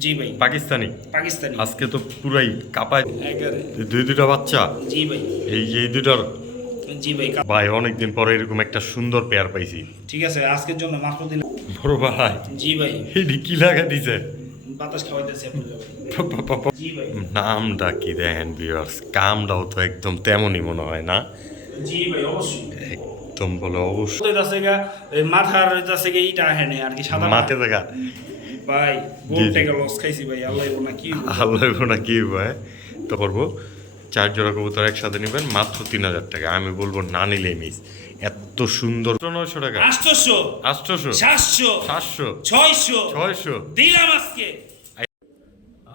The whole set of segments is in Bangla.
জি ভাই। পাকিস্তানি? পাকিস্তানি। আজকে তো পুরাই কাপায়। দুই দুটা বাচ্চা? জি ভাই। এই যে এই দুটার জি ভাই ভাই অনেকদিন পরে এরকম একটা সুন্দর পেয়ার পাইছি। ঠিক আছে আজকের জন্য মাত্র দিলাম বড় ভাই। জি ভাই। এটি কি লাগা দিছে? বাতাস খাওয়াইতেছে জি ভাই। নামটা কি দেখেন ভিউয়ার্স কামটাও তো একদম তেমনই মনে হয় না? জি ভাই অবশ্যই। একদম বলে অবশ্যই। মাথার আর কি সাদা ভাই টাকা লস খাইছি ভাই আল্লাহ না কি আল্লাহ না কি হয় তো করব চার জোড়া কবুতর একসাথে নেবেন মাত্র তিন হাজার টাকা। আমি বলব না নিলে মিস। এত সুন্দর নয়শো টাকা। আটশোশো আটশোশো। সাতশো সাতশো। ছয়শো। ছয়শো। দিলাম আজকে।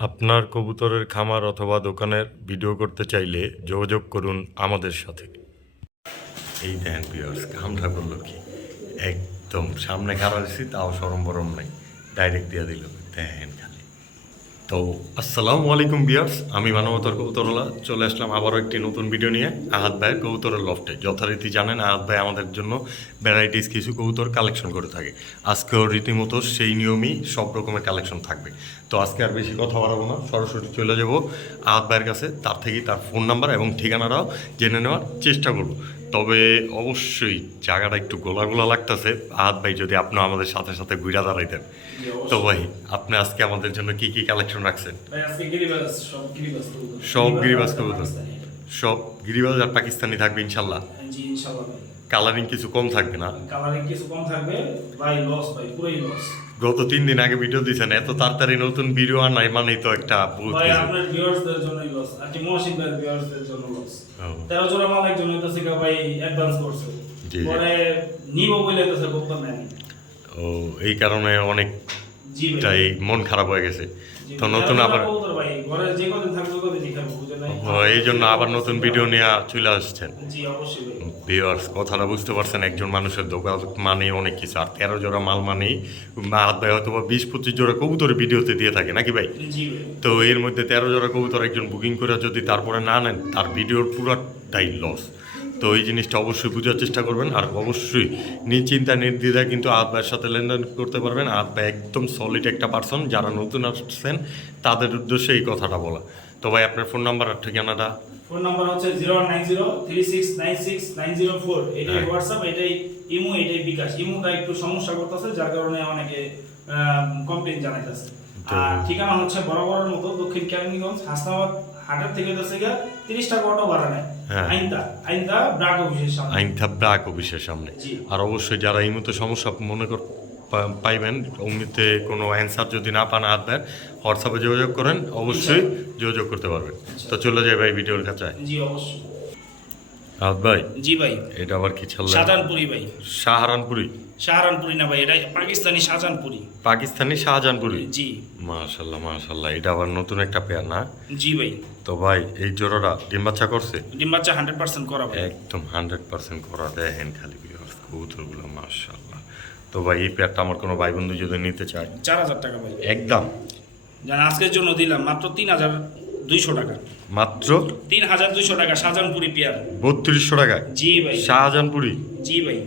আপনার কবুতরের খামার অথবা দোকানের ভিডিও করতে চাইলে যোগাযোগ করুন আমাদের সাথে। এই দেখেন পিওর্স কামটা করল কি? একদম সামনে খারাপ তাও সরম বরম নাই। ডাইরেক্ট দিয়ে দিল দেখেন খালি। তো, আসসালামু আলাইকুম বিয়ার্স আমি মানবতার কবুতরলা চলে আসলাম আবারও একটি নতুন ভিডিও নিয়ে, আহাত ভাইয়ের কবুতরের লফটে। যথারীতি জানেন, আহাত ভাই আমাদের জন্য ভ্যারাইটিস কিছু কবুতর কালেকশন করে থাকে। আজকেও রীতিমতো সেই নিয়মই সব রকমের কালেকশন থাকবে। তো আজকে আর বেশি কথা বাড়াবো না, সরাসরি চলে যাব আহাত ভাইয়ের কাছে, তার থেকেই তার ফোন নাম্বার এবং ঠিকানাটাও জেনে নেওয়ার চেষ্টা করব। তবে অবশ্যই জায়গাটা একটু গোলা গোলা লাগতেছে। আহাত ভাই যদি আপনি আমাদের সাথে সাথে ঘুরা দাঁড়াইতেন। তো ভাই আপনি আজকে আমাদের জন্য কি কি কালেকশন রাখছেন? সব গিরিবাজ কবুতর। সব গিরিবাজ গিরিবাজ আর পাকিস্তানি। থাকবে ইনশাল্লাহ। কালারিং কিছু কম থাকবে না। কালারিং কিছু কম থাকবে ভাই লস ভাই পুরোই লস গত তিন দিন আগে ভিডিও দিয়েছেন এত তাড়াতাড়ি নতুন ভিডিও আর নাই মানেই তো একটা ভুল ভাই। আপনার ভিউয়ার্সদের জন্যই লস আর কি মহসিন ভাইয়ের ভিউয়ার্সদের জন্য লস ও, তেরো জোড়া মাল একজন হইতেছে কি ভাই অ্যাডভান্স করছে। জি, জি। পরে নিব বলে হইতেছে করতাম না ও এই কারণে জি অনেকটাই ভাই মন খারাপ হয়ে গেছে। জি তো নতুন আবার এই জন্য আবার নতুন ভিডিও নিয়ে চলে আসছেন। ভিউয়ার্স কথাটা বুঝতে পারছেন একজন মানুষের দোকান মানে অনেক কিছু আর তেরো জোড়া মাল মানেই হাত ভাই হয়তো বা বিশ পঁচিশ জোড়া কবুতর ভিডিওতে দিয়ে থাকে নাকি ভাই? ভাই। তো এর মধ্যে তেরো জোড়া কবুতর একজন বুকিং করে যদি তারপরে না নেন তার ভিডিওর পুরোটাই লস তো এই জিনিসটা অবশ্যই বোঝার চেষ্টা করবেন আর অবশ্যই নিশ্চিন্তা নির্দ্বিধায় কিন্তু ভাইয়ের সাথে লেনদেন করতে পারবেন ভাই একদম সলিড একটা পার্সন যারা নতুন আসছেন তাদের উদ্দেশ্যে এই কথাটা বলা। তো ভাই আপনার ফোন নাম্বার আর ঠিকানাটা? ফোন নাম্বার হচ্ছে zero nine zero three six nine six nine zero four এটাই হ্যাঁ। হোয়াটসঅ্যাপ এটাই ইমো এটাই বিকাশ। ইমোটা একটু সমস্যা করতেছে যার কারণে অনেকে কমপ্লেন জানাইতেছে। আর ঠিকানা হচ্ছে বরাবরের মতো দক্ষিণ কেরানীগঞ্জ হাসনাবাদ হাটের থেকে হচ্ছে গিয়া তিরিশ টাকা অটো ভাড়া নেয়। হ্যাঁ। আইনদা ব্রাক অফিসের সামনে। আর অবশ্যই যারা এই মতো সমস্যা মনে কর পাইবেন অমনিতে কোনো অ্যান্সার যদি না পান দেন হোয়াটসঅ্যাপে যোগাযোগ করেন অবশ্যই যোগাযোগ করতে পারবেন। তো চলে যাই ভাই ভিডিওর কাছে জি অবশ্যই। হাত ভাই জি ভাই। এটা আবার কি ছাড়লেন শাহজাহানপুরি ভাই। শাহরানপুরি শাহরানপুরি না ভাই এটা পাকিস্তানি শাহজাহানপুরি পাকিস্তানি শাহজাহানপুরি জি। মাশাল্লাহ মাশাল্লাহ এটা আবার নতুন একটা পেয়ার না? জি ভাই। তো ভাই এই জোড়াটা ডিম বাচ্চা করছে? ডিম বাচ্চা হান্ড্রেড পার্সেন্ট করা একদম হান্ড্রেড পার্সেন্ট করা দেখেন খালি কবুতরগুলো মাশাল্লাহ তো ভাই এই পেয়ারটা আমার কোনো ভাই বন্ধু যদি নিতে চায়? চার হাজার টাকা ভাই। একদম। জান আজকের জন্য দিলাম মাত্র তিন হাজার দুইশো টাকা। মাত্র? তিন হাজার দুইশো টাকা শাহজাহানপুরি পেয়ার। বত্রিশশো টাকা জি ভাই। শাহজাহানপুরি? জি ভাই।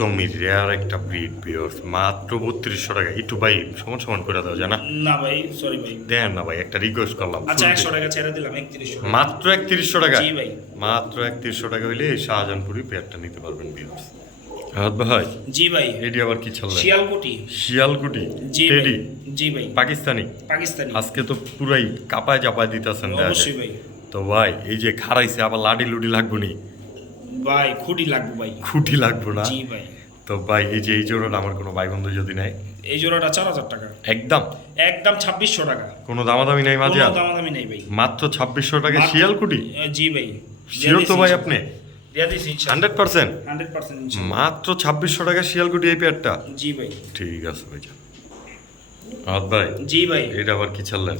একদমই রেয়ার একটা ব্রিড বিয়ার্স মাত্র বত্রিশশো টাকা। একটু ভাই সমান সমান করে দাও জানা? না ভাই সরি ভাই। দেন না ভাই একটা রিকোয়েস্ট করলাম আচ্ছা। একশো টাকা ছেড়ে দিলাম একত্রিশশো মাত্র একত্রিশশো টাকা? জি ভাই। মাত্র একত্রিশশো টাকা হইলে এই শাহজাহানপুরি পেয়ারটা নিতে পারবেন বিয়ার্স হাত ভাই। জি ভাই। এটি আবার কি ছাড়লেন শিয়ালকুটি। শিয়ালকুটি জি টেডি জি ভাই। পাকিস্তানি। পাকিস্তানি। আজকে তো পুরাই কাপায় চাপায় দিতেছেন অবশ্যই ভাই। তো ভাই এই যে খারাইছে আবার লাডি লুডি লাগবো নি? ভাই খুঁটি লাগবে ভাই। খুঁটি লাগবো না? জি ভাই। তো ভাই এই যে এই জোড়াটা আমার কোনো ভাই বন্ধু যদি নেয়? এই জোড়াটা চার হাজার টাকা। একদম? একদম ছাব্বিশশো টাকা। কোনো দামাদামি নাই মাঝে দামাদামি নেই ভাই। মাত্র ছাব্বিশশো টাকা মাত্র- শিয়ালকুটি জি ভাই। শিওর তো ভাই আপনি? Hundred percent? হান্ড্রেড পার্সেন্ট মাত্র ছাব্বিশশো টাকা শিয়ালকুটি এই পেয়ারটা জি ভাই। ঠিক আছে ভাই ভাই জি ভাই। এটা আবার কি ছাড়লেন?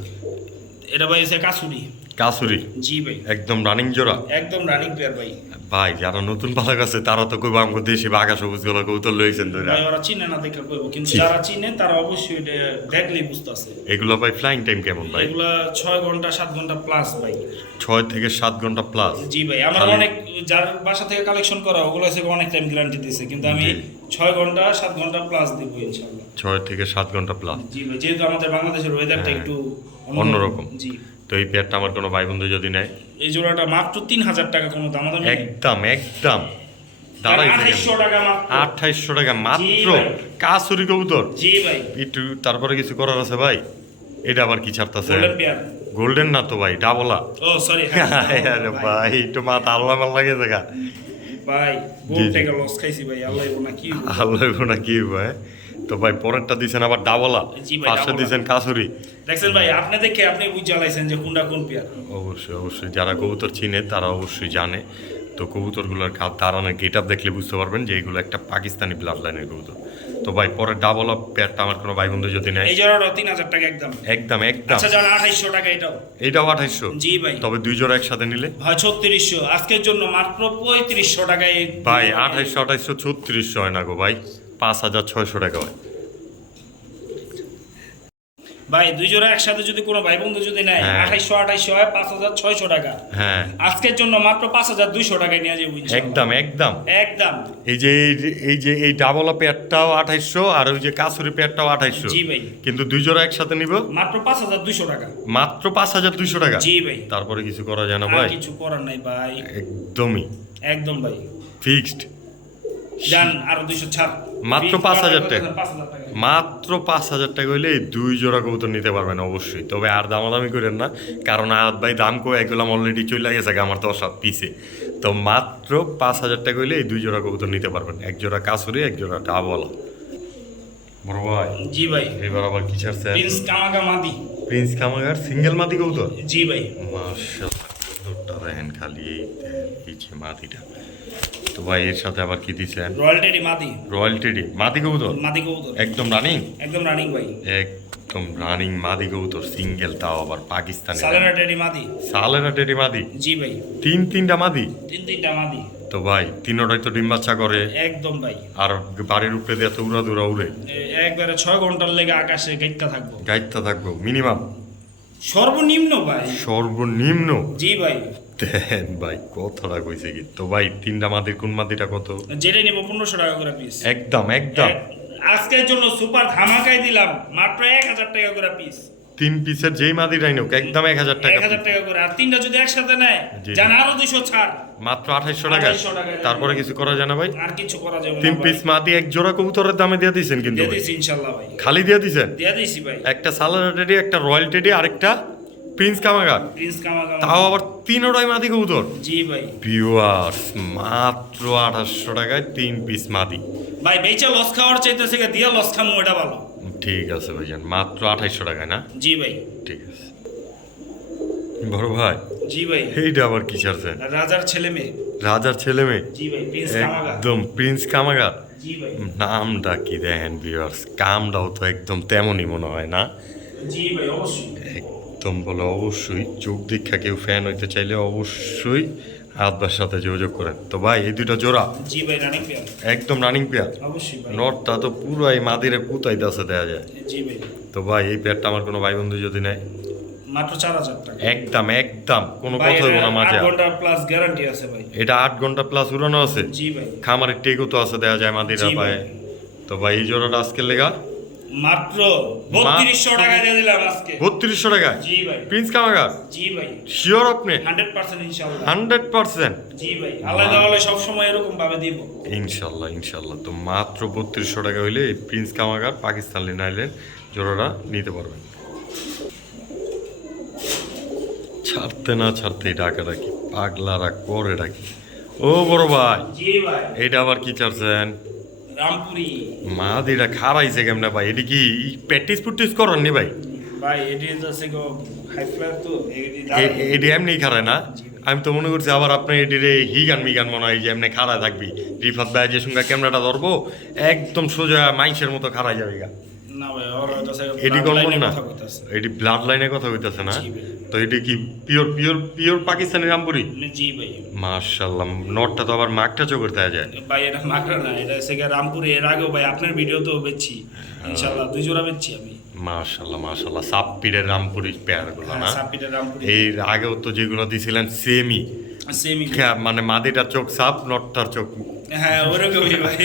এটা ভাই হচ্ছে কাসুরি। কাসুরি? জি ভাই। একদম রানিং জোড়া? একদম রানিং প্লেয়ার ভাই। ভাই যারা নতুন পালাক আছে তারা তো কইবা আমাকে দেশে বাঘা সবুজগুলো কৌতল লইছেন ধরে ভাই ওরা চিনে না দেখে কইব কিন্তু যারা চিনে তারা অবশ্যই এটা দেখলেই বুঝতেছে। এগুলো ভাই ফ্লাইং টাইম কেমন ভাই? এগুলা ছয় ঘণ্টা সাত ঘণ্টা প্লাস ভাই। ছয় থেকে সাত ঘণ্টা প্লাস জি ভাই আমার অনেক যার বাসা থেকে কালেকশন করা ওগুলো হচ্ছে অনেক টাইম গ্যারান্টি দিয়েছে কিন্তু আমি জি। ছয় ঘণ্টা সাত ঘণ্টা প্লাস দিব ইনশাল্লাহ ছয় থেকে সাত ঘণ্টা প্লাস জি ভাই যেহেতু আমাদের বাংলাদেশের ওয়েদারটা হ্যাঁ, একটু অন্যরকম। জি। তো এই পেয়ারটা আমার কোনো ভাই বন্ধু যদি নেয়। এই জোড়াটা মাত্র তিন হাজার টাকা কোনো দাম দাম একদম একদম। আঠাইশশো টাকা মাত্র। আঠাইশশো টাকা মাত্র? কাসুরি কবুতর? জি ভাই। একটু তারপরে কিছু করার আছে ভাই? এটা আবার কি ছাড়তেছে? গোল্ডেন না তো ভাই ডাবলা। ও সরি আরে ভাই। একটু মাথা আল্লাহ মাল লাগে দেখা। ভাই জি, বহুত লস খাইছি ভাই আল্লাহ না কি আল্লাহ না কি ভাই তো ভাই পরেরটা দিছেন আবার ডাবলা ভাই, পাঁচটা দিছেন কাসুরি। দেখছেন ভাই আপনি দেখে আপনি বুঝে লাইছেন যে কোনটা কোন পেয়ার অবশ্যই অবশ্যই। যারা কবুতর চিনে তারা অবশ্যই জানে। তো কবুতরগুলোর খাপ দাঁড়ানোর গেট আপ দেখলে বুঝতে পারবেন যে এগুলো একটা পাকিস্তানি ব্লাড লাইনের কবুতর। তো ভাই পরে ডাবল আপ পেয়ারটা আমার কোনো ভাই বন্ধু যদি নেয়। এই জোড়াটা তিন হাজার টাকা একদম। একদম একদম। আচ্ছা জান আঠাইশশো টাকা এটাও। এইটাও আঠাইশশো? জি ভাই। তবে দুই জোড়া একসাথে নিলে? হয় ছত্রিশশো। আজকের জন্য মাত্র পঁয়ত্রিশশো টাকায় ভাই আঠাইশশো আঠাইশশো ছত্রিশশো হয় না গো ভাই। পাঁচ হাজার ছয়শো টাকা হয়। ভাই দুই জোড়া একসাথে যদি কোনো ভাই বন্ধু যদি নেয় হ্যাঁ। আঠাইশশো আঠাইশশো হয় পাঁচ হাজার ছয়শো টাকা। হ্যাঁ। আজকের জন্য মাত্র পাঁচ হাজার দুইশো টাকায় নিয়ে যাব একদম একদম। একদম। এই যে এই যে- এই ডাবল পেয়ারটাও আঠাইশশো আর ওই যে কাসুরি পেয়ারটাও আঠাইশশো। জি ভাই। কিন্তু দুই জোড়া একসাথে নিব? মাত্র পাঁচ হাজার দুইশো টাকা। মাত্র পাঁচ হাজার দুইশো টাকা? জি ভাই। তারপরে কিছু করা যায় না ভাই? কিছু করার নাই ভাই। একদমই। একদম ভাই। ফিক্সড। যান আরও দুইশো ছাড়। মাত্র পাঁচ 5,000 করার টাকা। কথা, 5,000 টাকা। মাত্র পাঁচ হাজার টাকা হইলে এই দুই জোড়া কবুতর নিতে পারবেন অবশ্যই। তবে আর দামাদামি করেন না কারণ আয়াত ভাই দাম কো এগুলাম অলরেডি চলে গেছে আমার দশ হাত পিছে। তো মাত্র পাঁচ হাজার টাকা হইলে এই দুই জোড়া কবুতর নিতে পারবেন। এক জোড়া কাসুরি এক জোড়া ডাবলা। বড় ভাই জি ভাই। এবার আবার কি ছাড়ছে প্রিন্স কামাকা মাদি। প্রিন্স কামাগার সিঙ্গেল মাদি কবুতর? জি ভাই। মাশাআল্লাহ কবুতরটা দেখেন খালি এই এই যে মাদিটা। তো ভাই এর সাথে আবার কি দিছেন? রয়্যাল টেডি মাদি রয়্যাল টেডি মাদি কবুতর মাদি কবুতর একদম রানিং একদম রানিং ভাই। একদম রানিং মাদি কবুতর সিঙ্গেল তাও আবার পাকিস্তানি সালেনা টেডি মাদি সালেরা টেডি মাদি জি ভাই। তিন তিনটা মাদি তিন তিনটা মাদি তো ভাই তিনোটাই তো ডিম বাচ্চা করে। একদম ভাই। আর বাড়ির উপরে দিয়ে তো উড়া দুরা উড়ে। একবারে ছয় ঘণ্টার লেগে আকাশে গাইতে থাকব। গাইতে থাকব মিনিমাম সর্বনিম্ন ভাই। সর্বনিম্ন। জি ভাই। দেন ভাই কথাটা কইছে কি? তো ভাই তিনটা মাদির কোন মাদিটা কত? যেটা নিবো পনেরোশো টাকা করে পিস একদম একদম। আজকের জন্য সুপার ধামাকাই দিলাম মাত্র এক হাজার টাকা করে পিস তিন পিসের যেই মাদিরাই নোক একদম এক হাজার টাকা এক হাজার টাকা করে আর তিনটা যদি একসাথে নেয়। জান আরও ছাড়। মাত্র আঠাইশশো টাকা। 2800 টাকা। তারপরে কিছু করা যায় না ভাই? আর কিছু করা যাবে তিন পিস মাদি এক জোড়া কবুতরের দামে দিয়ে দিয়েছেন কিন্তু দিয়ে ইনশাল্লাহ ভাই। খালি দিয়ে দিয়েছেন দিয়ে দিছি ভাই। একটা সালার টেডি একটা রয়্যাল টেডি আরেকটা প্রিন্স কামাগার প্রিন্স কামাকা তাও আবার তিনোটাই মাদি কবুতর? জি ভাই। ভিউয়ার্স মাত্র আঠাশশো টাকায় তিন পিস মাদি। ভাই বেচা লস খাওয়ার চাইতেছে দিয়া লস খামু এটা ভালো। ঠিক আছে ভাইজান মাত্র আঠাইশশো টাকায় না? জি ভাই। ঠিক আছে। বড় ভাই জি ভাই। এইটা আবার কি ছাড়ছেন? রাজার ছেলে মেয়ে। রাজার ছেলে মেয়ে? জি ভাই প্রিন্স কামাকা একদম প্রিন্স জি ভাই। নামটা কি দেখেন ভিউয়ার্স কামটাও তো একদম তেমনই মনে হয় না? জি ভাই অবশ্যই। একদম বলে অবশ্যই চোখ দীক্ষা কেউ ফ্যান হইতে চাইলে অবশ্যই আব্বার সাথে যোগাযোগ করেন। তো ভাই এই দুইটা জোড়া? জি ভাই রানিং পেয়ার একদম রানিং পেয়ার অবশ্যই নটটা তো পুরো এই মাদিরে কুতাইতেছে দেওয়া যায়। জি ভাই। তো ভাই এই পেয়ারটা আমার কোনো ভাই বন্ধু যদি নেয়? মাত্র চার হাজার টাকা। একদম একদম। কোনো কথা হইব না মাঝে। আট ঘণ্টা প্লাস গ্যারান্টি আছে ভাই। এটা আট ঘণ্টা প্লাস উড়ানো আছে? জি ভাই। খামারের টেকও তো আছে দেওয়া যায় মাদিরা ভাই। পায়ে। তো ভাই এই জোড়াটা আজকের লেগা? মাত্র বত্রিশশো টাকা দিয়ে দিলাম আজকে। বত্রিশশো টাকায়? জি ভাই। প্রিন্স কামাগার জি ভাই। শিওর আপনি? Hundred percent hundred percent? জি ভাই। আল্লাহ এরকম ভাবে দিব। ইনশাল্লাহ ইনশাল্লাহ তো মাত্র বত্রিশশো টাকা হইলে এই প্রিন্স কামাগার পাকিস্তান লিন আইল্যান্ড জোড়াটা নিতে পারবেন। ছাড়তে না ছাড়তে ডাকাটা কি পাগলারা করে ডাকি ও বড় ভাই জি ভাই। এইটা আবার কি চাচ্ছেন রামপুরি মা দিটা খারাইছে কেমনে ভাই? এটি কি প্র্যাকটিস ফুটিস করেননি ভাই? ভাই এটি হচ্ছে গো হাই ফ্লায়ার তো এটি এমনি খারায় না? আমি তো মনে করছি আবার আপনি এটির এই হিগান মিগান মনে হয় যে এমনি খাড়ায় থাকবি। রিফাত ভাই যে সঙ্গে ক্যামেরাটা ধরবো একদম সোজা মাইসের মতো খাড়াই যাবে গা। না ভাই এটি কোন না এটি ব্লাড লাইনের কথা হইতেছে না। তো এটি কি pure pure pure Pakistani Rampuri? জি ভাই। মার্শাল্লাহ নটটা তো আবার মাগটা চোখের দেওয়া যায় ভাই এটা মাকড়া না এটা রামপুরে। এর আগেও ভাই আপনার ভিডিও তো বেচছি। ইনশাল্লাহ দুই জোড়া বেচছি আমি। মার্শাল্লাহ সাপ্পিরের রামপুরি পেয়ারগুলো না? হ্যাঁ, রামপুরি। এই আগেও তো যেগুলো দিছিলেন সেমি সেমি খেয়া- মানে মাদিটার চোখ সাপ নটটার চোখ। হ্যাঁ ওরকমই ভাই।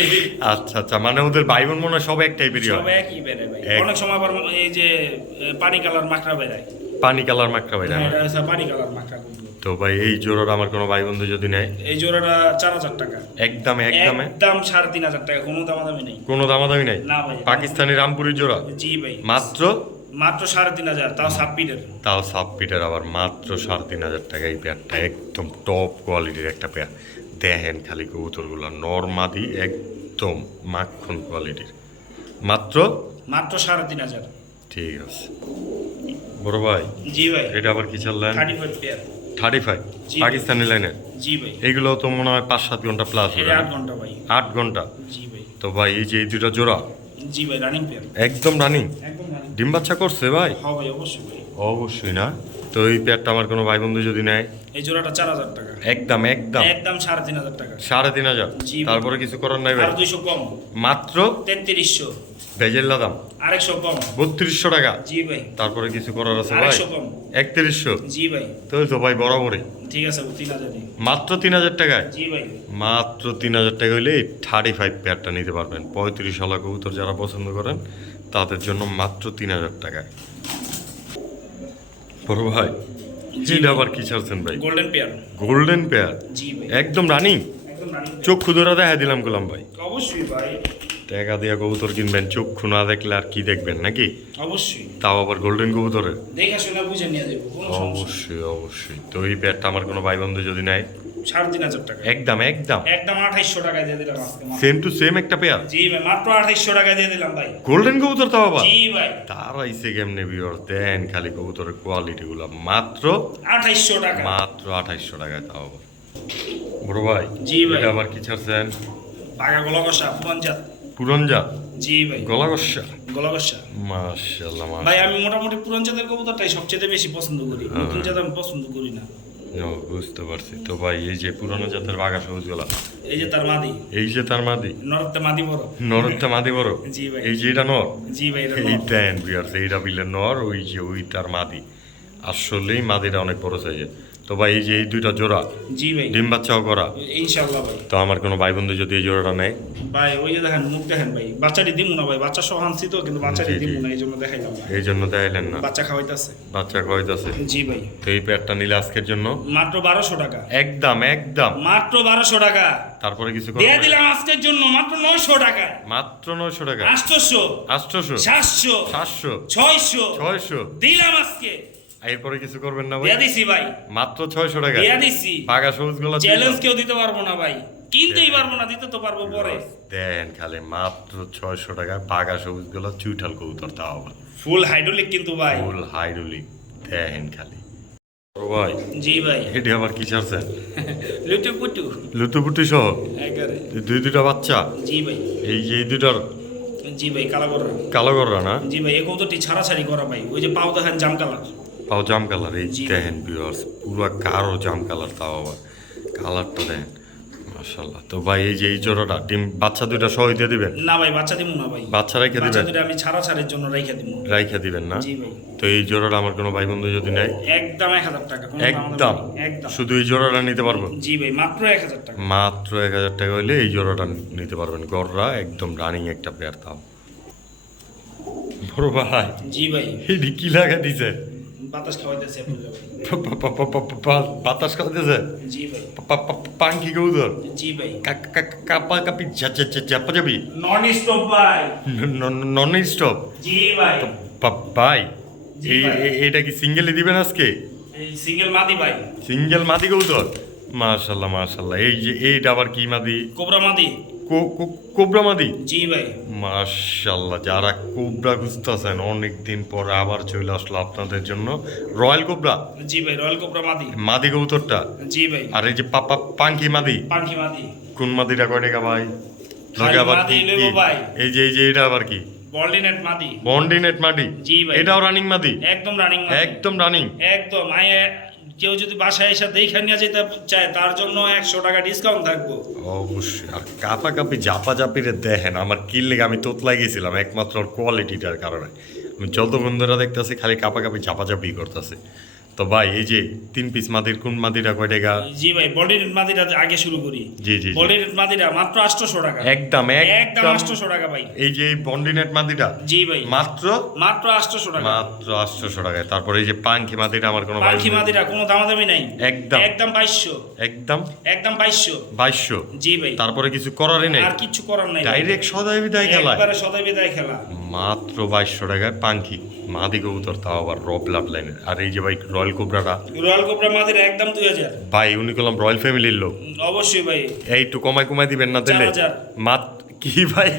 আচ্ছা আচ্ছা মানে ওদের ভাই বোন মনে হয় সব এক টাইপেরই সব একই ভাই। অনেক সময় আবার এই যে পানি কালার মাকড়া বেড়ায়। পানি কালার মাকড়া ভাই হ্যাঁ, এটা হচ্ছে পানি কালার মাকড়া গুলো। তো ভাই এই জোড়ার আমার কোনো ভাই বন্ধু যদি নেয়? এই জোড়াটা চার হাজার টাকা। একদমে একদমে? একদম সাড়ে তিন হাজার টাকা কোনো দামাদামি নেই। কোনো দামাদামি নাই? না ভাই পাকিস্তানি রামপুরি জোড়া? জি ভাই। মাত্র? মাত্র সাড়ে তিন হাজার তাও সাবপিডের তাও সাব পিটার আবার মাত্র সাড়ে তিন হাজার টাকা এই পেয়ারটা। একদম টপ কোয়ালিটির একটা পেয়ার। দেখেন খালি কবুতরগুলো নর্মাদি একদম মাখন কোয়ালিটির মাত্র? মাত্র সাড়ে তিন হাজার। ঠিক আছে। বড় ভাই জি ভাই। এটা আবার কি চাললেন থার্টি ফাইভ পাকিস্তানি লাইনে? জি ভাই। এইগুলো তো মনে হয় পাঁচ সাত ঘণ্টা প্লাস আট ঘণ্টা ভাই। আট ঘণ্টা? জি ভাই। তো ভাই এই যে এই দুটা জোড়া? জি ভাই রানিং পেয়ার একদম রানিং একদম রানিং ডিম বাচ্চা করছে ভাই? হ্যাঁ ভাই অবশ্যই ভাই। অবশ্যই না? তো এই পেয়ারটা আমার কোনো ভাই বন্ধু যদি নেয়? এই জোড়াটা চার হাজার টাকা। একদম একদম। একদম সাড়ে তিন হাজার টাকা। সাড়ে তিন হাজার। তারপরে কিছু করার নাই ভাই? আর দুইশো কম। মাত্র? তেত্রিশশো। ভেজেল্লা দাম আরেকশো কম। বত্রিশশো টাকা? জি ভাই। তারপরে কিছু করার আছে ভাই? কম। একত্রিশশো? জি ভাই। তো তো ভাই বরাবরই ঠিক আছে তিন হাজারই মাত্র তিন হাজার টাকায়? জি ভাই। মাত্র তিন হাজার টাকা হইলে থার্টি ফাইভ পেয়ারটা নিতে পারবেন। পঁয়ত্রিশ হলা কবুতর যারা পছন্দ করেন তাদের জন্য মাত্র তিন হাজার টাকায়। বড় ভাই এটা আবার কি ছাড়ছেন ভাই? গোল্ডেন পেয়ার গোল্ডেন পেয়ার জি ভাই। একদম রানিং? চক্ষু ধরা দেখা দিলাম গোলাম ভাই। অবশ্যই ভাই। টাকা দিয়া কবুতর কিনবেন চক্ষু না দেখলে আর কি দেখবেন নাকি? অবশ্যই। তাও আবার গোল্ডেন কবুতরের? দেখা শোনা বুঝে নিয়ে নেই। অবশ্যই অবশ্যই। তো এই পেয়ারটা আমার কোনো ভাই বন্ধু যদি নেয় সাড়ে তিন হাজার টাকা। একদম একদম। একদম আঠাইশশো টাকায় দিয়ে দিলাম আজকে সেম টু সেম একটা পেয়ার জি ভাই মাত্র আঠাইশশো টাকায় দিয়ে দিলাম ভাই। গোল্ডেন কবুতর তাও আবার? জি ভাই। তার আইসে কেমনে বিয়র দেন খালি কবুতরের কোয়ালিটি গুলা। মাত্র? আঠাইশশো টাকা। মাত্র আঠাইশশো টাকায় তাও আবার। বড় ভাই জি ভাই। আবার কি ছাড়ছেন? বাঘা গোলাগসা পঞ্চায়েত পুরঞ্জা জি ভাই। গলা কষা গোলাগসা মাশাল্লাহ ভাই আমি মোটামুটি পুরান জাতের কবুতরটাই সবচেয়ে বেশি পছন্দ করি। হ্যাঁ। নতুন জাত আমি পছন্দ করি না। ও, বুঝতে পারছি। তো ভাই এই যে পুরনো জাতের বাঘা সবুজ গলা এই যে তার মাদি। এই যে তার মাদি। নরতে মাদি বড়। নরটা মাদি বড়? জি ভাই। এই যে এটা নর? জি ভাই এটা এই। দেন বিয়ার এইটা বিলে নর ওই যে ওই তার মাদি। আসলেই মাদিটা অনেক বড় সাইজের তো ভাই এই যে এই দুইটা জোড়া জি ভাই। ডিম বাচ্চাও করা। ইনশাল্লাহ ভাই। তো আমার কোনো ভাই বন্ধু যদি এই জোড়াটা নেয়? ভাই ওই যে দেখেন মুখ দেখেন ভাই বাচ্চাটি দিমু না ভাই বাচ্চা সহ আনছি তো কিন্তু বাচ্চাটি। দিমু না এই জন্য দেখাইলাম। এই জন্য দেখাইলেন না। বাচ্চা খাওয়াইতেছে। বাচ্চা কয়তাছে জি ভাই। তো এই প্যাডটা নিলে আজকের জন্য? মাত্র বারোশো টাকা। একদম একদম। মাত্র বারোশো টাকা। তারপরে কিছু দিয়ে দিলাম আজকের জন্য মাত্র নয়শো টাকা মাত্র নয়শো টাকা। আটশোশো। আটশোশো। সাতশো। সাতশো। ছয়শো। ছয়শো। দিলাম আজকে। এরপরে কিছু করবেন না ভাই। দিয়া দিছি ভাই। মাত্র ছয়শো টাকা। দিয়া দিছি। পাকা সবুজগুলো চ্যালেঞ্জ কেউ দিতে পারব না ভাই। কিনতেই পারব না দিতে তো পারব পরে। দেন খালি মাত্র ছয়শো টাকা পাকা সবুজগুলো চুইঠাল কবুতর তাও ফুল হাইড্রোলিক কিন্তু ভাই। ফুল হাইডুলি দেন খালি। ভাই জি ভাই। এটি আবার কি ছাড়ছেন? লুটু পুটু লুতুপুটি সহ? একেবারে। দুই দুইটা বাচ্চা? জি ভাই। এই যে এই দুইটার জি ভাই কালা করা কালো গররা না? জি ভাই এই কৌতটি ছাড়াছাড়ি করা ভাই। ওই যে পাও দেখেন জাম কালার। তাও জাম কালার এই। দেখেন ভিউয়ার্স পুরো কারও জাম কালার তাও আবার। কালারটা দেখেন মাশাল্লাহ তো ভাই এই যে এই জোড়াটা ডিম বাচ্চা দুইটা সহ দিয়ে দিবেন? না ভাই বাচ্চা দিমু না ভাই। বাচ্চা রেখে দিবেন? দুটো আমি ছাড়াছাড়ির জন্য রেখে দিমু রাইখে দিবেন না? জি ভাই। তো এই জোড়াটা আমার কোনো ভাই বন্ধু যদি নেয়? একদম এক হাজার টাকা একদম? একদম। শুধু এই জোড়াটা নিতে পারব জি ভাই মাত্র এক হাজার টাকা। মাত্র এক হাজার টাকা হইলে এই জোড়াটা নিতে পারবেন। গররা একদম রানিং একটা পেয়ার তাও। বড় ভাই। জি ভাই। এই কি লাগা দিছে? বাতাস খাওয়াইতেছে বাতাস খাওয়াতেছে জি ভাই। পাঙ্কি জি কাপা কাপি ঝাপা যাবি? নন স্টপ ভাই। নন স্টপ জি ভাই। ভাই এটা কি সিঙ্গেলই দিবেন আজকে? সিঙ্গেল মাদি ভাই। সিঙ্গেল মাদি কবুতর? মাশাল্লাহ মাশাল্লাহ। এই যে এইটা আবার কি মাদি? কোবরা মাদি। কোবরা মাদি? জি ভাই। মাশাল্লাহ যারা কোবরা খুঁজতেছেন অনেক দিন পর আবার চলে আসলো আপনাদের জন্য রয়্যাল কোবরা। জি ভাই রয়্যাল কোবরা মাদি। মাদি কবুতরটা? জি ভাই। আর এই যে পাপা পাঙ্কি মাদি? পাখি মাদি। কোন মাদিটা কয় টাকা ভাই? আবার কি-। এই যে এই যে এটা আবার কি? বল্ডিনেট মাদি। বন্ডিনেট মাদি? জি ভাই। এটাও রানিং মাদি? একদম রানিং একদম রানিং একদম আই কেউ যদি বাসায় এসে দেখে নিয়ে যেতে চায়, তার জন্য একশো টাকা ডিসকাউন্ট থাকব। অবশ্যই। আর কাপা কাপি জাপা রে দেখেন, আমার কিল লেগে আমি তোতলাই গেছিলাম, একমাত্র কোয়ালিটিটার কারণে। আমি যত বন্ধুরা দেখতেছি, খালি কাপা কাপি ঝাপাঝাপি করতেছে। তো ভাই এই যে তিন পিস মাদির কোন মাদিরা কয় টাকা? জি ভাই বডির মাদিরা আগে শুরু করি। জি, জি। বডির মাদিরা মাত্র আটশোশো টাকা। একদম একদম একদম। আটশোশো টাকা ভাই। এই যে এই বন্ডিনেট মাদিটা জি ভাই। মাত্র? মাত্র আটশোশো টাকা। মাত্র আটশোশো টাকায়। তারপরে এই যে পাঙ্কি মাদিটা আমার কোনো ভাই মাদিরা কোনো দামাদামি নাই। একদম। একদম বাইশশো। একদম? একদম বাইশশো। বাইশশো? জি ভাই। তারপরে কিছু করারই নেই? আর কিচ্ছু করার নাই ডাইরেক্ট সদাই বিদায় খেলা? একবারে সদাই বিদায় খেলা। মাত্র বাইশশো টাকায় পাঙ্কি মাদি কবুতর তাও আবার র লাভ লাইনের। আর এই যে ভাই রয়্যাল কোবরাটা রয়্যাল কোবরা মাদিরা একদম দুই হাজার। ভাই উনি করলাম রয়্যাল ফ্যামিলির লোক অবশ্যই ভাই। এই একটু কমাই কমাই দিবেন না দিলে? মাত কি ভাই?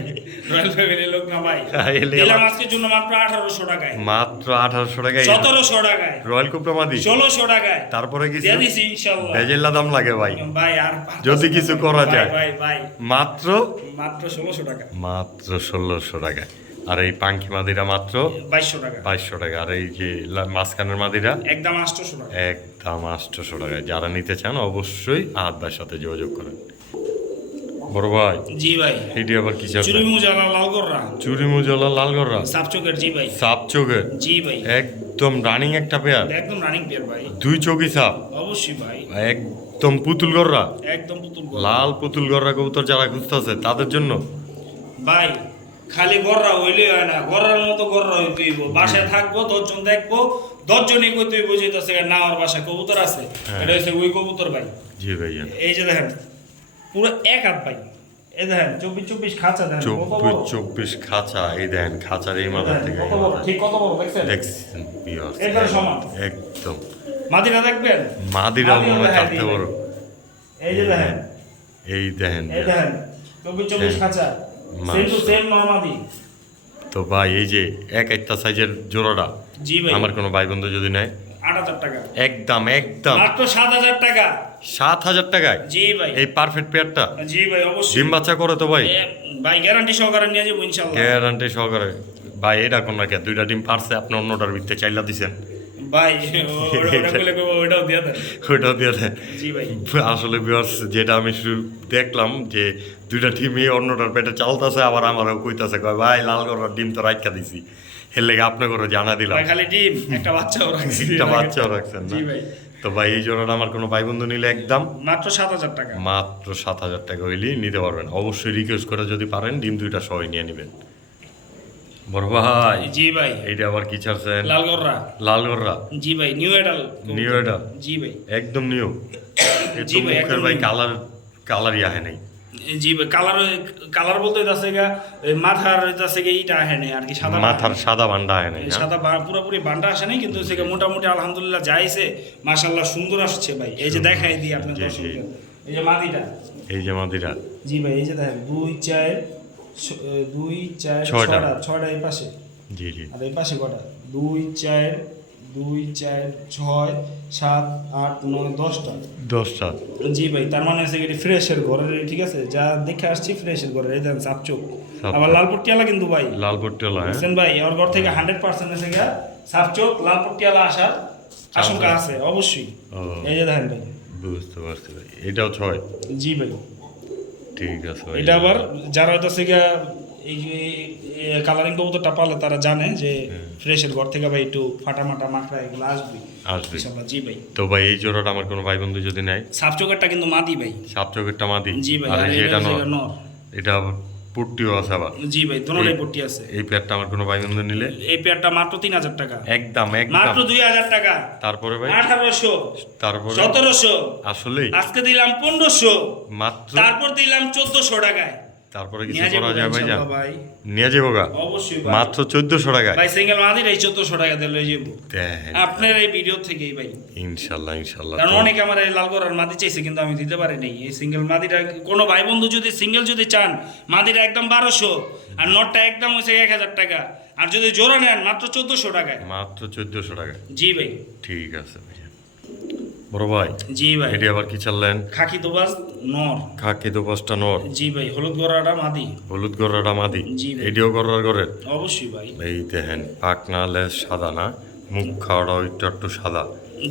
রয়্যাল ফ্যামিলির লোক না ভাই। হ্যাঁ, দিলাম আজকের জন্য মাত্র আঠারোশো টাকায়। মাত্র আঠারোশো টাকায়? সতেরোশো টাকায়। রয়্যাল কোবরা মাদি? ষোলোশো টাকায়। তারপরে কিছু? দিয়ে দিছি ইনশাল্লাহ। ভেজেল্লা দাম লাগে ভাই। ভাই আর যদি কিছু করা যায়। ভাই ভাই। মাত্র? মাত্র ষোলোশো টাকা। মাত্র ষোলোশো টাকায়। আর এই পাঙ্কি মাদিরা মাত্র বাইশশো টাকা। বাইশশো টাকা। আর এই যে মাঝখানের মাদিরা? একদম আটশোশো টাকা। একদম আটশোশো টাকায়। যারা নিতে চান অবশ্যই আহাত ভাইয়ের সাথে যোগাযোগ করেন। বড় ভাই জি ভাই। এটি আবার কি চুরি মুজালা লালগররা চুরি মুজলা সাপচকের জি ভাই। সাপ চোখের? জি ভাই। একদম রানিং একটা পেয়ার একদম রানিং পেয়ার ভাই। দুই চোখই সাপ? অবশ্যই ভাই। একদম পুতুল গররা একদম পুতুল লাল পুতুল গররা কবুতর যারা খুঁজতেছে তাদের জন্য? ভাই খালি গররা হইলে হয় না। গররার মতো গররা হইতে হইব। বাসায় থাকব দশজন দেখব দশজনই কইতে হইব যে তো না আমার বাসায় কবুতর আছে। হ্যাঁ। এটা হচ্ছে ওই কবুতর ভাই। জি ভাইয়া। এই যে দেখেন পুরো এক হাত ভাই। এই দেখেন চব্বিশ চব্বিশ খাঁচা দেখেন চব্বিশ। চব্বিশ খাঁচা এই দেন খাঁচার এই মাথা দেখেন, থেকে। ঠিক কত বড় দেখছেন? দেখছেন একবারে সমান। একদম। মাদিরা দেখবেন? মাদিরা মনে হয় কাটতে বড় এই যে দেখেন। এই দেখেন। এই দেখেন চব্বিশ চব্বিশ হ্যাঁ। খাঁচা। তো ভাই এই যে এক একটা সাইজের জোড়াটা আমার কোনো ভাই বন্ধু যদি নেয়? একদম একদম। মাত্র সাত হাজার টাকা। সাত হাজার টাকায়? জি ভাই। এই পারফেক্ট পেয়ারটা জি ভাই অবশ্যই। ডিম বাচ্চা করে তো ভাই? ভাই গ্যারান্টি সহকারে নিয়ে যাব ইনশাল্লাহ। গ্যারান্টি সহকারে। ভাই এটা কোন রাখে? দুইটা ডিম পারছে আপনি অন্যটার ভিত্তে চাইলা দিছেন। ভাই ও- ওটা ওটা বলে কইবো, ওটাও দিয়ে দেন। ওইটাও দিয়ে দেন। জি ভাই। আসলে যেটা আমি শুধু দেখলাম যে দুইটা টিমই অন্যটার পেটে চালতাছে আবার আমারও কইতাছে কয় ভাই লাল গরুর ডিম তো রাখা দিছি। এর লেগে আপনার করে জানা দিলাম। খালি ডিম একটা বাচ্চাও রাখছি। একটা বাচ্চাও রাখছেন জি ভাই। তো ভাই এই জোড়াটা আমার কোনো ভাই বন্ধু নিলে একদম মাত্র সাত হাজার টাকা। মাত্র সাত হাজার টাকা হইলেই নিতে পারবেন। অবশ্যই রিকোয়েস্ট করে যদি পারেন ডিম দুইটা সবাই নিয়ে নেবেন। বড় ভাই জি ভাই। এইটা আবার কি ছাড়ছেন? লালগররা লাল গররা জি ভাই নিউ এডাল নিউ এটা জি ভাই। একদম নিউ জি ভাই, মুখের ভাই কালার কালারই আহে নাই। জি ভাই কালার কালার বলতে হইতাছে গা মাথার হইতাছে গা ইটা আহে নাই আর কি সাদা মাথার সাদা বান্ডা আহে নাই সাদা পুরোপুরি বান্ডা আসে নাই কিন্তু সেটা মোটামুটি আলহামদুলিল্লাহ যাইছে মাশাল্লাহ সুন্দর আসছে ভাই। এই যে দেখাই দিই। দর্শকদের। এই যে মাদিটা এই যে মাদিরা জি ভাই এই যে দেখেন দুই চার দুই চার। ছয়টা। ছয়টা এই পাশে। জি জি। আর এই পাশে কটা? দুই চার দুই চার ছয় সাত আট নয় দশটা। দশটা। জি ভাই তার মানে হচ্ছে এটি ফ্রেশের ঘরের ঠিক আছে? যা দেখে আসছি ফ্রেশের ঘরের এই দেখেন সাপচোক। আবার লালপট্টিয়ালা কিন্তু ভাই। লাল পট্টিওয়ালা হ্যাঁ। বুঝছেন ভাই ওর ঘর থেকে হান্ড্রেড পার্সেন্ট এসে গা সাপচোক লালপট্টিয়ালা আসার আশঙ্কা আছে অবশ্যই। এই যে দেখেন ভাই। বুঝতে পারছি ভাই। এটাও ছয়। জি ভাই। ঠিক আছে এটা আবার যারা হয়তো গা এই কালারিং কবুতরটা পালে তারা জানে যে ফ্রেশের ঘর থেকে ভাই একটু ফাটা মাটা মাখরা এগুলো আসবে। আসবে। জি ভাই। তো ভাই এই জোড়াটা আমার কোনো ভাই বন্ধু যদি নেয়? সাপচোকেরটা কিন্তু মাদি ভাই। সাপ চোখেরটা মাদি? জি ভাই আর এটা নর? এটা পুট্টিও আছে আবার। জি ভাই দোনোটাই পট্টি আছে। এই পেয়ারটা আমার কোনো ভাই বন্ধু নিলে? এই পেয়ারটা মাত্র তিন হাজার টাকা। একদম একদম। মাত্র দুই হাজার টাকা। তারপরে ভাই? আঠারোশো তারপরে? সতেরোশো। আসলে আজকে দিলাম পনেরোশো। মাত্র? তারপর দিলাম চোদ্দশো টাকায়। তারপরে কিছু করা যায় ভাই। যা নিয়ে যাব গা? অবশ্যই মাত্র চোদ্দশো টাকায়? ভাই সিঙ্গেল মাদির এই চোদ্দশো টাকা দিয়ে লয়ে যাব। আপনার এই ভিডিও থেকেই ভাই। ইনশাল্লাহ ইনশাল্লাহ। কারণ অনেকে আমার এই লাল করার মাদি চাইছে কিন্তু আমি দিতে পারি নাই। এই সিঙ্গেল মাদিটা কোনো ভাই বন্ধু যদি সিঙ্গেল যদি চান মাদিটা একদম বারোশো আর নটটা একদম হচ্ছে এক হাজার টাকা। আর যদি জোড়া নেন মাত্র চোদ্দশো টাকায়। মাত্র চোদ্দশো টাকা জি ভাই। ঠিক আছে ভাইয়া বড় ভাই জি ভাই। এটি আবার কি চাললেন? খাকি দোবাস নর। খাকি দোবাসটা নর। জি ভাই হলুদ গড়াটা মাদি। হলুদ গড়াটা মাদি। জি ভাই। এটিও গড়ার ঘরের? অবশ্যই ভাই। এই দেখেন পাকনা লেজ সাদা না? মুখ খাওয়াটা ওইটা একটু সাদা।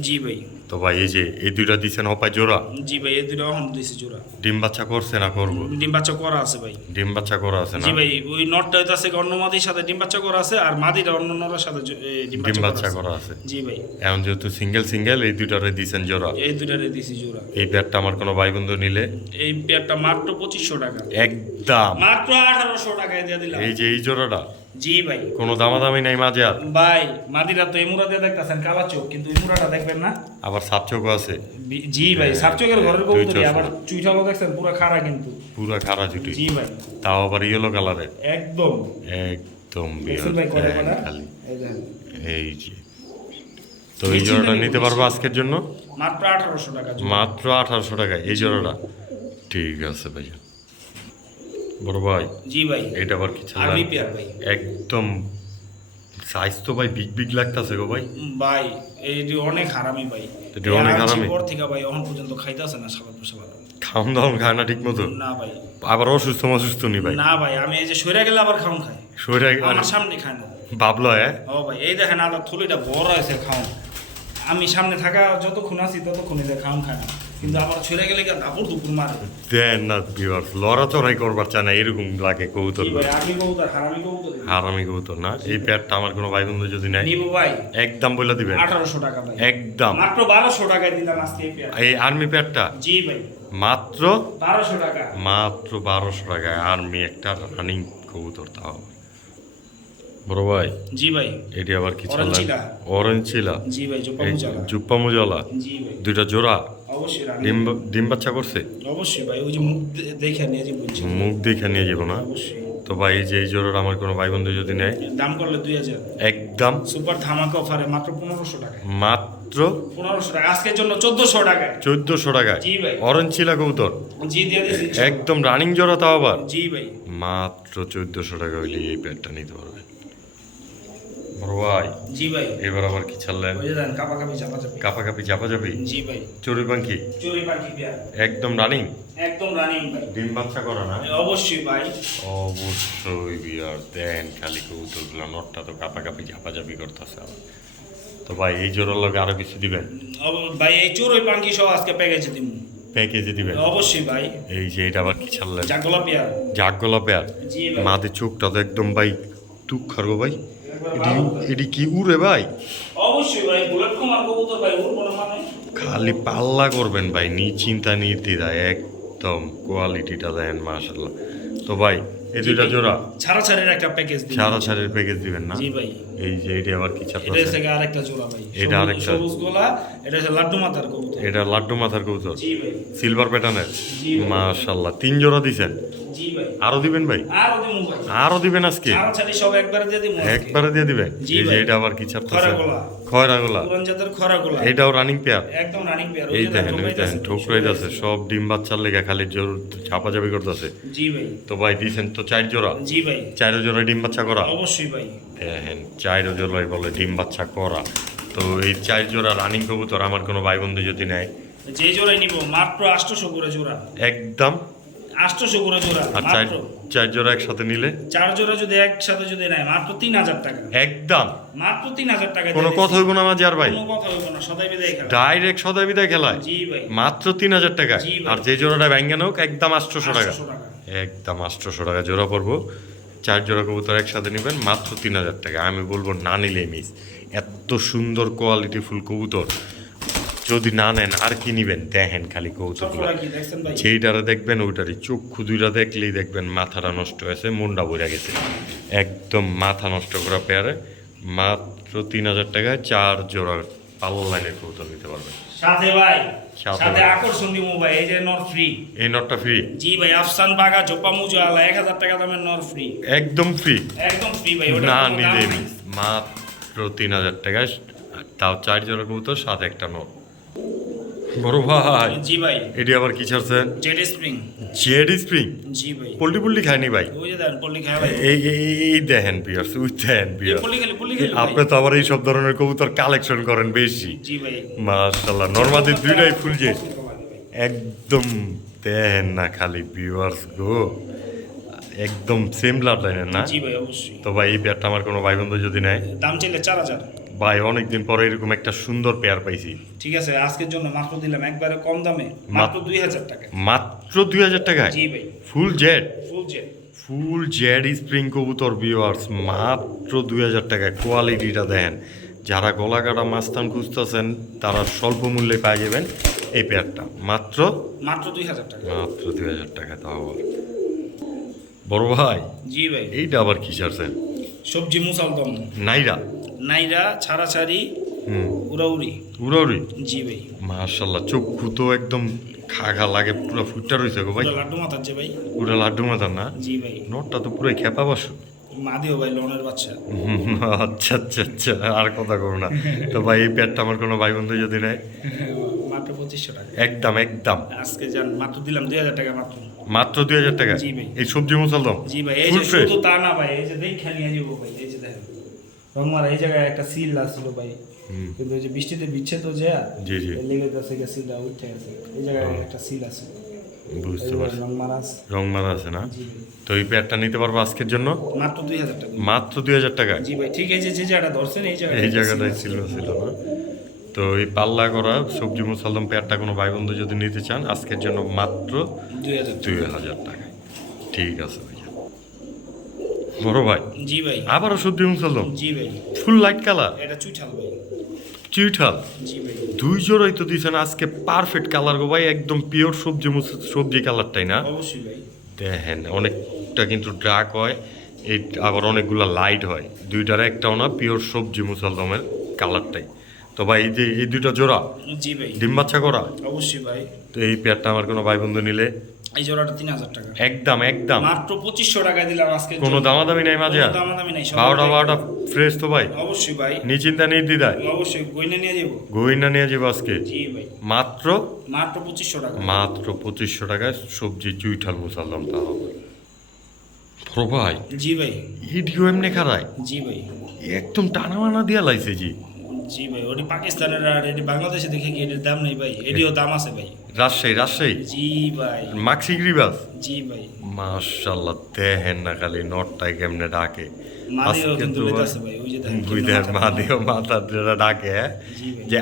জি ভাই। তো ভাই এই যে এই দুইটা দিচ্ছেন হপায় জোড়া? জি ভাই এই দুটো এখন দিছি জোড়া। ডিম বাচ্চা করছে না করব? ডিম বাচ্চা করা আছে ভাই। ডিম বাচ্চা করা আছে না? জি ভাই ওই নটটা হইতাছে অন্য মাদির সাথে ডিম বাচ্চা করা আছে আর মাদিটা অন্য নরের সাথে ডিম বাচ্চা করা আছে। আছে। জি ভাই। এখন যেহেতু সিঙ্গেল সিঙ্গেল এই দুইটারে দিচ্ছেন জোড়া। এই দুটারে দিছি জোড়া। এই পেয়ারটা আমার কোনো ভাই বন্ধু নিলে? এই পেয়ারটা মাত্র পঁচিশশো টাকা। একদম। মাত্র আঠারোশো টাকায় দিয়ে দিলাম। এই যে এই জোড়াটা? জি ভাই। কোনো দামাদামি নাই মাঝে আর ভাই মাদিরা তো এমুরা দিয়ে দেখতেছেন কালা চোখ কিন্তু এমুরাটা দেখবেন না? আবার সাপচোকও আছে। বি- জি ভাই সাপচকের ঘরের দুই কবুতরি আবার চুইঠালো দেখছেন পুরো খাড়া কিন্তু। পুরা খারা জুটি জি ভাই। তাও আবার ইয়েলো কালারের একদম। একদম বলা? খালি। এই। যে। তো এই জোড়াটা নিতে পারব আজকের জন্য? মাত্র আঠারোশো টাকা মাত্র আঠারোশো টাকা এই জোড়াটা। ঠিক আছে ভাইয়া। বড় ভাই। জি ভাই। এটা আবার কি ছাড়া আর্মি পেয়ার ভাই। একদম সাইজ তো ভাই বিগ বিগ লাগতাছে গো ভাই। ভাই এই যে অনেক হারামি ভাই। এটি অনেক হারামি? পর থেকে ভাই এখন পর্যন্ত খাইতেছে না সালাদ সালাদ খাম দাম খায় না ঠিক মতো না ভাই। আবার অসুস্থ অসুস্থ নি ভাই। না ভাই আমি এই যে সইরা গেলে আবার খাওন খাই। শরীরে আমার সামনে খায় না। বাবলো হ্যাঁ? ও ভাই এই দেখেন আদার থলিটা বড় হয়েছে খাওন। আমি সামনে থাকা যতক্ষণ আছি ততক্ষণ যে খাওন খায় না। কিন্তু সইরা গেলে গিয়ে দাপুর দুপুর মারে। দেন না বিবার লড়াচড়াই করবার চায় না এরকম লাগে কবুতর। আমি কবুতর হারামি কবুতর হারামি কবুতর না এই প্যাডটা আমার কোনো ভাই বন্ধু যদি নেয় নিবো ভাই। একদম বলে দিবেন। আঠারোশো টাকা ভাই। একদম। মাত্র দিলাম আজকে এই এই আর্মি প্যাডটা জি ভাই। মাত্র? টাকা। মাত্র বারোশো টাকায় আর্মি একটা রানিং কবুতর তাও বড় ভাই জি ভাই। এটি আবার কি চিলা। অরেঞ্জ ছিল। জি ভাই জুপ্পা মুজলা? জি ভাই। দুইটা জোড়া? অবশ্যই ডিম ডিম বাচ্চা করছে? অবশ্যই ভাই ওই যে মুখ দেখে নিয়ে যে বলছি। মুখ দেখে নিয়ে যাব না? অবশ্যই। তো ভাই যে এই জোড়ার আমার কোনো ভাই বন্ধু যদি নেয়? দাম করলে দুই হাজার। একদম। সুপার ধামাকা অফারে মাত্র পনেরোশো টাকা মাত্র? পনেরোশো টাকা আজকের জন্য চোদ্দশো টাকায়। চোদ্দশো টাকায়? জি ভাই। অরেঞ্জ ছিল কবুতর? জি দিয়ে দিয়েছি। একদম রানিং জোড়া তাও আবার? জি ভাই। মাত্র চোদ্দশো টাকা হইলে এই প্যাডটা নিতে পারবে। বড় ভাই। জি ভাই। এবার আবার কি ছাড়লেন? ওই যে কাপা কাপি চাপা চাপি কাপাকাপি চাপা যাবি জি ভাই। চড়ুই পাখি চুরি পাখি একদম রানিং? একদম রানিং ভাই। ডিম বাচ্চা করা না? অবশ্যই ভাই। অবশ্যই বিয়ার। দেন খালি কবুতরগুলো নটটা তো কাপাকাপি ঝাপাঝাপি করতেছে আবার। তো ভাই এই জোড়ার লগে আরও কিছু দিবেন? ভাই এই চোরই পাঙ্কি সহ আজকে প্যাকেজে দিব প্যাকেজে দিবেন? অবশ্যই ভাই। এই যে এটা আবার কি ছাড়লেন? জাগলা পেয়ার। জাগগোলা পেয়ার? জি ভাই। মাদের চোখটা তো একদম ভাই তুক খারগো ভাই। এটি এটি কি উড়ে ভাই? অবশ্যই ভাই বুলেট কুমার কবুতর ভাই উড়বো না মানে। খালি পাল্লা করবেন ভাই নি চিন্তা নির্দ্বিধা একদম কোয়ালিটিটা দেন মাশাআল্লাহ। তো ভাই এই দুইটা জোড়া? ছাড়া ছাড়ের একটা প্যাকেজ দিবেন। ছাড়া ছাড়ের প্যাকেজ দিবেন না? জি ভাই। এই যে এটি আবার কি এটা ছাড়তেছে হচ্ছে আরেকটা জোড়া ভাই। এটা সবুজ- আরেকটা। সবুজ গোলা এটা হচ্ছে লাড্ডু মাতার কবুতর। এটা লাড্ডু মাথার কবুতর। জি ভাই। সিলভার প্যাটার্নের। মাশাল্লাহ তিন জোড়া দিছেন? জি ভাই। আরও দিবেন ভাই? আর মুখ ভাই। আরও দিবেন আজকে? ছাড়ি সব একবারে দিয়ে দিই একবারে দিয়ে দিবেন? এই যে এটা আবার কি ছাড়তেছে খয়রাগোলা। খয়রাগোলা। পুরান জাতের খরা গোলা এটাও রানিং পেয়ার একদম রানিং পেয়ার এই দেখেন এই দেখেন ঠোকরাইতেছে। সব ডিম বাচ্চার লেগে খালি জোর চাপাচাপি করতেছে। জি ভাই। তো ভাই দিছেন তো চার জোড়া? জি ভাই। চার জোড়া ডিম বাচ্চা করা? অবশ্যই ভাই। দেখেন চার জোড়াই বলে ডিম বাচ্চা করা। তো এই চার জোড়া রানিং কবুতর আমার কোনো ভাই বন্ধু যদি নেয়। যে জোড়াই নিব মাত্র আটশোশো করে জোড়া। একদম। আটশোশো করে জোড়া আর চার চার জোড়া একসাথে নিলে? চার জোড়া যদি একসাথে যদি নেয় মাত্র তিন হাজার টাকা। একদম। মাত্র তিন হাজার টাকা কোনো কথা। হইব না মাঝে আর ভাই। কোনো কথা হইব না সদাই বিদায় খেলা। ডাইরেক্ট সদাই বিদায় খেলায়। জি ভাই। মাত্র তিন হাজার টাকা। আর যে জোড়াটা হোক একদম আটশোশো টাকা। 800 টাকা। একদম আটশোশো টাকা জোড়া পড়ব চার জোড়া কবুতর একসাথে নেবেন মাত্র তিন হাজার টাকা। আমি বলব না নিলে মিস এত সুন্দর কোয়ালিটি ফুল কবুতর। যদি না নেন আর কি নিবেন? দেখেন খালি কবুতরগুলো। সবগুলা কি দেখছেন ভাই? যেইটারে দেখবেন ওইটারই চক্ষু দুইটা দেখলেই দেখবেন মাথাটা নষ্ট হয়েছে মুন্ডা বইরা গেছে। একদম মাথা নষ্ট করা পেয়ারে। মাত্র তিন হাজার টাকায় চার জোড়া পাল্লা লাইনের কবুতর নিতে পারবেন। সাথে ভাই সাথে আকর্ষণী ভাই। আকর্ষণ দিব ভাই এই যে নট ফ্রি এই নটটা ফ্রি জি ভাই আফসান বাগা জোপা মুজো আলা এক হাজার টাকা দামের নট ফ্রি একদম ফ্রি একদম ফ্রি ভাই ওটা না নিলে মাত্র তিন হাজার টাকা তাও চার জোড়া কবুতর সাথে একটা নোট বড় ভাই। জি ভাই। এটি আবার কি ছাড়ছেন? Z spring. Z spring? জি ভাই। খায়নি ভাই? ওই যে পল্লি খায় ভাই। এই এই- দেখেন উই দেখেন এই পিয়ার্স পল্লি খেলে পল্লি খেলে আপনি তো আবার এই সব ধরনের কবুতর কালেকশন করেন বেশি। জি ভাই। মাশাল্লাহ নর্মাদি দুইটাই ফুল যে। একদম দেখেন না খালি ভিউয়ার্স গো। একদম সেম লাভ লাইনের না? জি ভাই অবশ্যই। তো ভাই এই পেয়ারটা আমার কোনো ভাই বন্ধু যদি নেয়? দাম চাইলে চার হাজার। ভাই অনেকদিন পরে এরকম একটা সুন্দর পেয়ার পাইছি। ঠিক আছে আজকের জন্য মাত্র দিলাম একবারে কম দামে মাত্র- দুই হাজার টাকা। মাত্র দুই হাজার টাকায়? জি ভাই। Full Z full Z full Z spring কবুতর ভিউয়ার্স মাত্র দুই হাজার টাকায়। কোয়ালিটিটা দেন যারা গলা কাটা মাস্তান খুঁজতেছেন তারা স্বল্প মূল্যে পাই যাবেন এই পেয়ারটা মাত্র? মাত্র দুই হাজার টাকা। মাত্র দুই হাজার টাকা তাও বড় ভাই জি ভাই। এইটা আবার কি ছাড়ছেন সবজি মুসালদম। নাইরা। নাইরা ছাড়াছাড়ি উড়াউড়ি। উড়াউড়ি? জি ভাই। মার্শাল্লাহ চক্ষু তো একদম খা খা লাগে পুরো ফুটটা রয়েছে গো ভাই। লাড্ডু মাথার যে ভাই। পুরো লাড্ডু মাথার না? জি ভাই। নোটটা তো পুরো খেপা বাসু মা ভাই লোনের বাচ্চা। হুম, আচ্ছা আচ্ছা আচ্ছা আর কথা করো না। তো ভাই এই প্যাডটা আমার কোনো ভাই বন্ধু যদি নেয়? মাত্র পঁচিশশো টাকা। একদম একদম। আজকে যান মাত্র দিলাম দুই হাজার টাকা মাত্র। মাত্র দুই হাজার টাকা? জি ভাই। এই সবজি মশাল দাম জি ভাই এই যে শুধু তা না ভাই এই যে দেখে নিয়ে যাব ভাই রংমারা এই জায়গায় একটা সিল আসছিল ভাই। কিন্তু ওই যে বৃষ্টিতে বিচ্ছে তো যে জি জি। লেগে গেছে গিয়ে সিলটা উঠে গেছে। এই জায়গায় একটা সিল আছে বুঝতে পারছি। রংমারা আছে। রং মারা আছে না? তো এই প্যাডটা নিতে পারব আজকের জন্য? মাত্র দুই হাজার টাকা। মাত্র দুই হাজার টাকা? জি ভাই ঠিক আছে যে জায়গাটা ধরছেন এই জায়গাটা এই জায়গাটায় ছিল ছিল না? তো এই পাল্লা করা সবজি মুসালদম প্যাডটা কোনো ভাই বন্ধু যদি নিতে চান আজকের জন্য মাত্র দুই হাজার টাকা। ঠিক আছে ভাইয়া বড় ভাই। জি ভাই। আবারও সবজি মুসালদম জি ভাই। ফুল লাইট কালার এটা চুইঠাল ভাই। জি ভাই। দুই জোড়াই তো দিয়েছেন আজকে পারফেক্ট কালার গো ভাই একদম পিওর সবজি সবজি কালারটাই না? অবশ্যই ভাই। দেখেন অনেকটা কিন্তু ডার্ক হয় এই আবার অনেকগুলো লাইট হয়। দুইটার একটাও না পিওর সবজি মুসলদমের কালারটাই তো ভাই এই যে এই দুইটা জোড়া জি ভাই। ডিম বাচ্চা করা? অবশ্যই ভাই। তো এই পেয়ারটা আমার কোনো ভাই বন্ধু নিলে এই জোড়াটা তিন হাজার টাকা। একদম একদম। মাত্র পঁচিশশো টাকায় দিলাম আজকে কোনো দামাদামি নাই মাঝে দামাদামি নাই বারোটা বারোটা ফ্রেশ তো ভাই। অবশ্যই ভাই। নিচিন্তা নির্দিদায় অবশ্যই গইনে নিয়ে যাব। গইনা নিয়ে যাব আজকে। জি ভাই। মাত্র? মাত্র পঁচিশশো টাকা। মাত্র পঁচিশশো টাকায় সবজি চুইঠাল মুসালদম তা হবে ভাই। জি ভাই। ইডিও এমনি খারায়। জি ভাই। একদম টানা মানা দিয়া লাইছে জি। জি ভাই ওটি পাকিস্তানের আর এটি বাংলাদেশে দেখে কি এটির দাম নেই ভাই? এটিও দাম আছে ভাই। রাজশাহী রাজশাহী? জি ভাই। মাক্সি গ্রিবাস জি ভাই। মাশাল্লাহ দেখেন না খালি নটটাই কেমনে ডাকে। মাদিও কিন্তু ভাই- আছে ভাই ওই যে দেখেন বুঝলেন মাথা- মাদিও মাথা যেটা ডাকে যে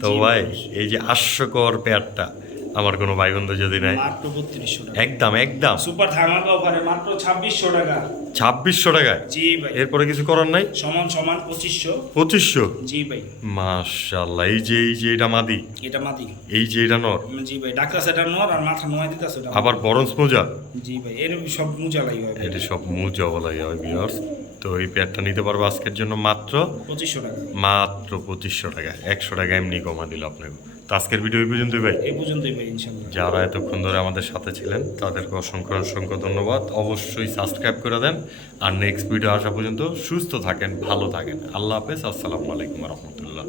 তো ভাই। এই যে হাস্যকর পেয়ারটা আমার কোনো ভাই বন্ধু যদি নাই। মাত্র বত্রিশশো টাকা। একদম একদম। সুপার ধামাকা অফারে মাত্র ছাব্বিশশো টাকা। ছাব্বিশশো টাকায়? জি ভাই। এরপরে কিছু করার নাই? সমান সমান পঁচিশশো। পঁচিশশো? জি ভাই। মাশাল্লাহ এই যে এই যে এটা মাদি। এটা মাদি। এই যে এটা নর। জি ভাই ডাক্তার সেটা নর আর মাথা দিতেছে আবার বরঞ্চ মোজা? জি ভাই এর সব মুজা এটা সব মোজা বলা ভিউয়ার্স তো এই পেয়ারটা নিতে পারব আজকের জন্য মাত্র পঁচিশশো টাকা। মাত্র পঁচিশশো টাকা। একশো টাকা এমনি কমা দিল আপনাকে। তো আজকের ভিডিও এই পর্যন্তই ভাই। এই পর্যন্তই ভাই ইনশাআল্লাহ। যারা এতক্ষণ ধরে আমাদের সাথে ছিলেন তাদেরকে অসংখ্য অসংখ্য ধন্যবাদ। অবশ্যই সাবস্ক্রাইব করে দেন। আর নেক্সট ভিডিও আসা পর্যন্ত সুস্থ থাকেন ভালো থাকেন। আল্লাহ হাফেজ আসসালামু আলাইকুম রহমতুল্লাহ।